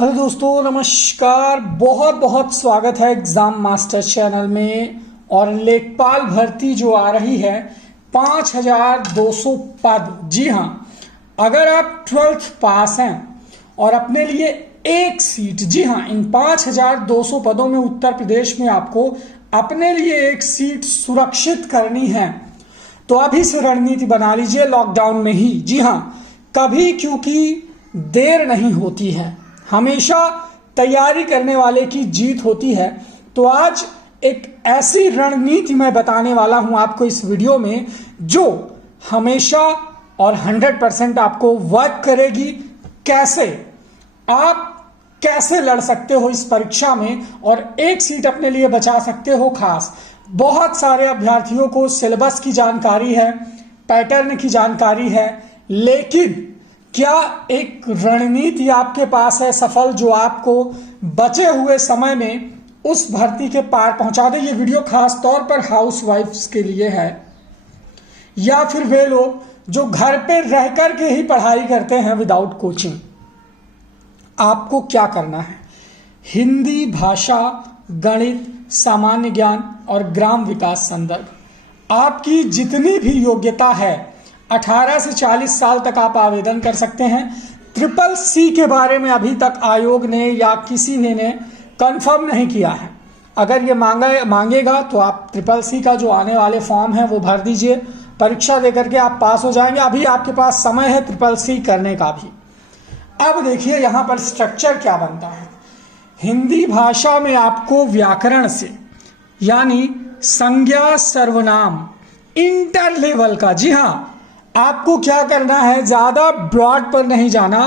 Hello दोस्तों, नमस्कार। बहुत बहुत स्वागत है एग्जाम मास्टर चैनल में। और लेखपाल भर्ती जो आ रही है 5200 पद। जी हाँ, अगर आप 12th पास हैं और अपने लिए एक सीट, जी हाँ, इन 5200 पदों में उत्तर प्रदेश में आपको अपने लिए एक सीट सुरक्षित करनी है तो अभी से रणनीति बना लीजिए लॉकडाउन में ही। जी हाँ, कभी क्योंकि देर नहीं होती है, हमेशा तैयारी करने वाले की जीत होती है। तो आज एक ऐसी रणनीति मैं बताने वाला हूं आपको इस वीडियो में जो हमेशा और 100% आपको वर्क करेगी। कैसे आप कैसे लड़ सकते हो इस परीक्षा में और एक सीट अपने लिए बचा सकते हो। खास बहुत सारे अभ्यर्थियों को सिलेबस की जानकारी है, पैटर्न की जानकारी है, लेकिन क्या एक रणनीति आपके पास है सफल जो आपको बचे हुए समय में उस भर्ती के पार पहुंचा दे। ये वीडियो खास तौर पर हाउस वाइफ्स के लिए है या फिर वे लोग जो घर पे रह कर के ही पढ़ाई करते हैं विदाउट कोचिंग। आपको क्या करना है? हिंदी भाषा, गणित, सामान्य ज्ञान और ग्राम विकास संदर्भ, आपकी जितनी भी योग्यता है 18 से 40 साल तक आप आवेदन कर सकते हैं। CCC के बारे में अभी तक आयोग ने या किसी ने कंफर्म नहीं किया है। अगर ये मांगेगा तो आप CCC का जो आने वाले फॉर्म है वो भर दीजिए, परीक्षा देकर के आप पास हो जाएंगे। अभी आपके पास समय है CCC करने का भी। अब देखिए यहाँ पर स्ट्रक्चर क्या बनता है। हिंदी भाषा में आपको व्याकरण से यानी संज्ञा सर्वनाम इंटर लेवल का, जी हाँ, आपको क्या करना है, ज्यादा ब्रॉड पर नहीं जाना।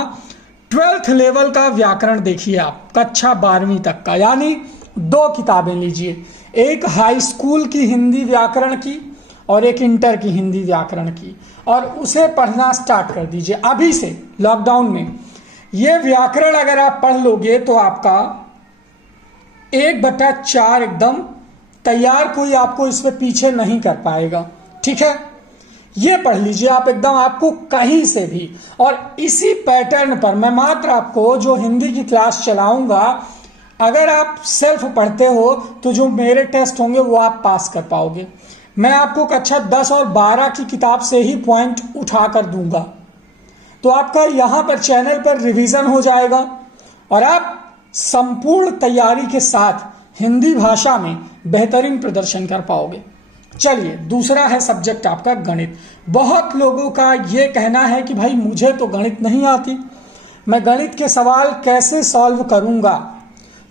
12th लेवल का व्याकरण देखिए आप, कक्षा 12वीं तक का, यानी 2 किताबें लीजिए, एक हाई स्कूल की हिंदी व्याकरण की और एक इंटर की हिंदी व्याकरण की, और उसे पढ़ना स्टार्ट कर दीजिए अभी से लॉकडाउन में। ये व्याकरण अगर आप पढ़ लोगे तो आपका 1/4 एकदम तैयार, कोई आपको इसमें पीछे नहीं कर पाएगा। ठीक है, ये पढ़ लीजिए आप एकदम, आपको कहीं से भी। और इसी पैटर्न पर मैं मात्र आपको जो हिंदी की क्लास चलाऊंगा, अगर आप सेल्फ पढ़ते हो तो जो मेरे टेस्ट होंगे वो आप पास कर पाओगे। मैं आपको कक्षा 10 और 12 की किताब से ही पॉइंट उठा कर दूंगा, तो आपका यहां पर चैनल पर रिवीजन हो जाएगा और आप संपूर्ण तैयारी के साथ हिंदी भाषा में बेहतरीन प्रदर्शन कर पाओगे। चलिए, दूसरा है सब्जेक्ट आपका गणित। बहुत लोगों का ये कहना है कि भाई मुझे तो गणित नहीं आती, मैं गणित के सवाल कैसे सॉल्व करूंगा।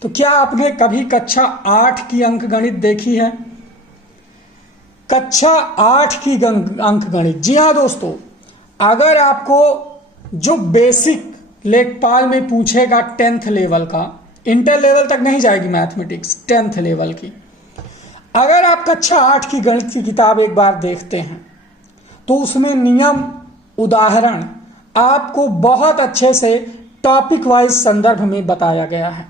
तो क्या आपने कभी कक्षा 8 की अंक गणित देखी है? कक्षा 8 की अंक गणित, जी हाँ दोस्तों, अगर आपको जो बेसिक लेखपाल में पूछेगा 10th लेवल का, इंटर लेवल तक नहीं जाएगी मैथमेटिक्स, 10th लेवल की, अगर आप कक्षा 8 की गणित की किताब एक बार देखते हैं तो उसमें नियम, उदाहरण आपको बहुत अच्छे से टॉपिक वाइज संदर्भ में बताया गया है।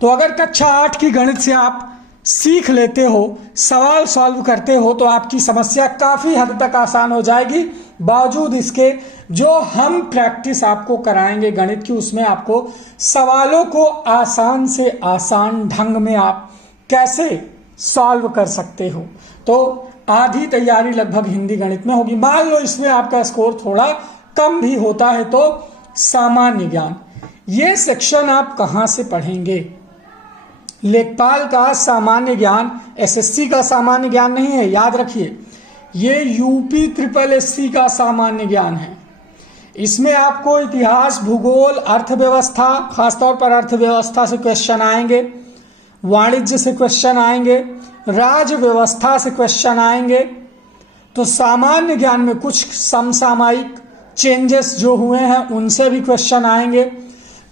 तो अगर कक्षा 8 की गणित से आप सीख लेते हो, सवाल सॉल्व करते हो, तो आपकी समस्या काफी हद तक आसान हो जाएगी। बावजूद इसके जो हम प्रैक्टिस आपको कराएंगे गणित की, उसमें आपको सवालों को आसान से आसान ढंग में आप कैसे सॉल्व कर सकते हो। तो आधी तैयारी लगभग हिंदी गणित में होगी। मान लो इसमें आपका स्कोर थोड़ा कम भी होता है तो सामान्य ज्ञान, ये सेक्शन आप कहां से पढ़ेंगे? लेखपाल का सामान्य ज्ञान SSC का सामान्य ज्ञान नहीं है, याद रखिए, ये UP SSSC का सामान्य ज्ञान है। इसमें आपको इतिहास, भूगोल, अर्थव्यवस्था, खासतौर पर अर्थव्यवस्था से क्वेश्चन आएंगे, वाणिज्य से क्वेश्चन आएंगे, राज व्यवस्था से क्वेश्चन आएंगे। तो सामान्य ज्ञान में कुछ समसामयिक चेंजेस जो हुए हैं उनसे भी क्वेश्चन आएंगे।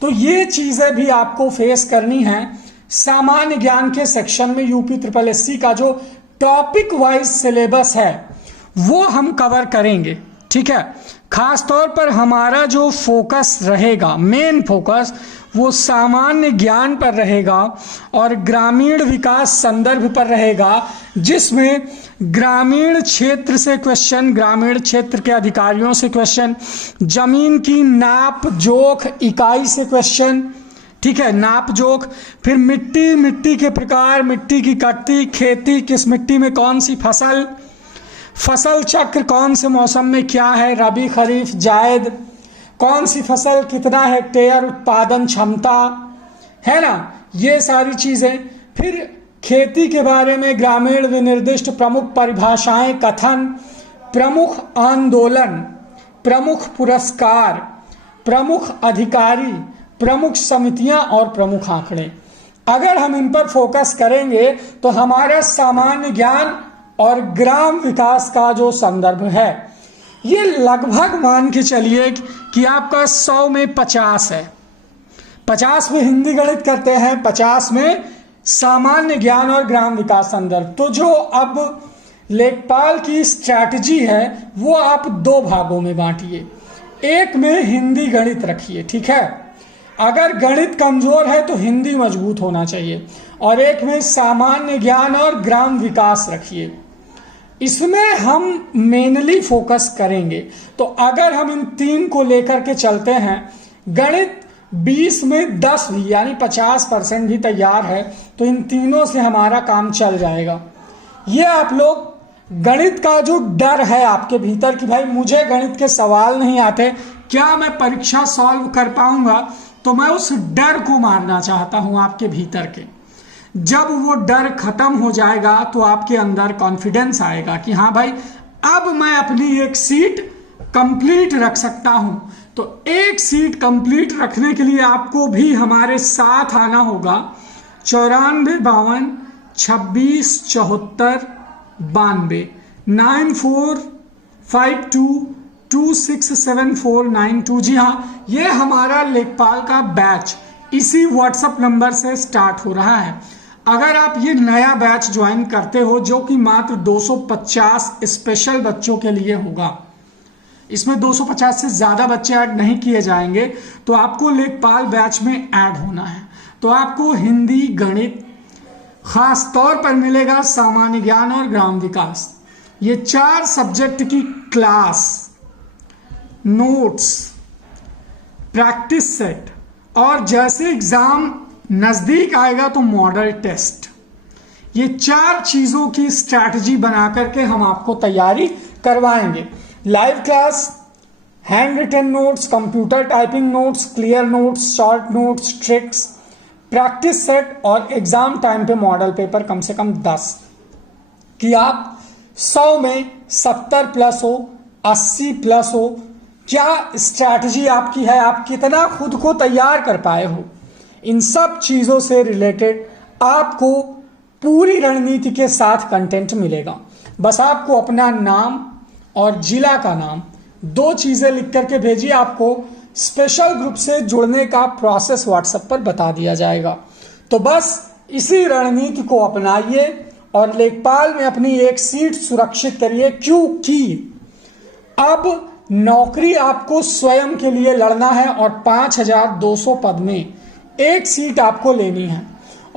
तो ये चीजें भी आपको फेस करनी है। सामान्य ज्ञान के सेक्शन में UP SSSC का जो टॉपिक वाइज सिलेबस है वो हम कवर करेंगे। ठीक है, खास तौर पर हमारा जो फोकस रहेगा, मेन फोकस, वो सामान्य ज्ञान पर रहेगा और ग्रामीण विकास संदर्भ पर रहेगा, जिसमें ग्रामीण क्षेत्र से क्वेश्चन, ग्रामीण क्षेत्र के अधिकारियों से क्वेश्चन, जमीन की नाप जोख इकाई से क्वेश्चन, ठीक है, नाप जोख। फिर मिट्टी, मिट्टी के प्रकार, मिट्टी की कट्टी, खेती, किस मिट्टी में कौन सी फसल, फसल चक्र कौन से मौसम में क्या है, रबी खरीफ जायद, कौन सी फसल कितना हेक्टेयर उत्पादन क्षमता, है ना, ये सारी चीज़ें। फिर खेती के बारे में ग्रामीण विनिर्दिष्ट प्रमुख परिभाषाएं, कथन, प्रमुख आंदोलन, प्रमुख पुरस्कार, प्रमुख अधिकारी, प्रमुख समितियां और प्रमुख आंकड़े। अगर हम इन पर फोकस करेंगे तो हमारा सामान्य ज्ञान और ग्राम विकास का जो संदर्भ है ये लगभग मान के चलिए कि आपका 100 में 50 है। 50 में हिंदी गणित करते हैं, 50 में सामान्य ज्ञान और ग्राम विकास संदर्भ। तो जो अब लेखपाल की स्ट्रैटेजी है वो आप 2 भागों में बांटिए। एक में हिंदी गणित रखिए, ठीक है, अगर गणित कमजोर है तो हिंदी मजबूत होना चाहिए, और एक में सामान्य ज्ञान और ग्राम विकास रखिए। इसमें हम मेनली फोकस करेंगे। तो अगर हम इन 3 को लेकर के चलते हैं, गणित 20 में 10 भी यानी 50% भी तैयार है, तो इन तीनों से हमारा काम चल जाएगा। ये आप लोग गणित का जो डर है आपके भीतर कि भाई मुझे गणित के सवाल नहीं आते, क्या मैं परीक्षा सॉल्व कर पाऊंगा, तो मैं उस डर को मारना चाहता हूं आपके भीतर के। जब वो डर खत्म हो जाएगा तो आपके अंदर कॉन्फिडेंस आएगा कि हाँ भाई अब मैं अपनी एक सीट कंप्लीट रख सकता हूं। तो एक सीट कंप्लीट रखने के लिए आपको भी हमारे साथ आना होगा। 94 52 26 74 92 9452267492। जी हाँ, ये हमारा लेखपाल का बैच इसी व्हाट्सएप नंबर से स्टार्ट हो रहा है। अगर आप ये नया बैच ज्वाइन करते हो जो कि मात्र 250 स्पेशल बच्चों के लिए होगा, इसमें 250 से ज़्यादा बच्चे ऐड नहीं किए जाएंगे, तो आपको लेखपाल बैच में ऐड होना है। तो आपको हिंदी, गणित, खास तौर पर मिलेगा सामान्य ज्ञान और ग्राम विकास। ये 4 सब्जेक्ट की क्लास, नोट्स, प्रैक्टिस सेट, और जैसे एग्जाम नजदीक आएगा तो मॉडल टेस्ट, ये 4 चीजों की स्ट्रैटेजी बना करके हम आपको तैयारी करवाएंगे। Live class, hand written notes, computer typing notes, clear notes, short notes, tricks, practice set और एग्जाम टाइम पे मॉडल पेपर कम से कम 10, कि आप 100 में 70 प्लस हो, 80 प्लस हो। क्या स्ट्रैटेजी आपकी है, आप कितना खुद को तैयार कर पाए हो, इन सब चीजों से रिलेटेड आपको पूरी रणनीति के साथ कंटेंट मिलेगा। बस आपको अपना नाम और जिला का नाम 2 चीजें लिख करके भेजिए, आपको स्पेशल ग्रुप से जुड़ने का प्रोसेस व्हाट्सएप पर बता दिया जाएगा। तो बस इसी रणनीति को अपनाइए और लेखपाल में अपनी एक सीट सुरक्षित करिए, क्योंकि अब नौकरी आपको स्वयं के लिए लड़ना है और 5200 पद में एक सीट आपको लेनी है।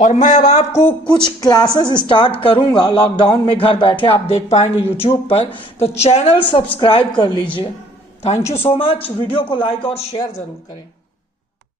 और मैं अब आपको कुछ क्लासेस स्टार्ट करूंगा लॉकडाउन में, घर बैठे आप देख पाएंगे यूट्यूब पर, तो चैनल सब्सक्राइब कर लीजिए। Thank you so much. Video को लाइक और शेयर जरूर करें।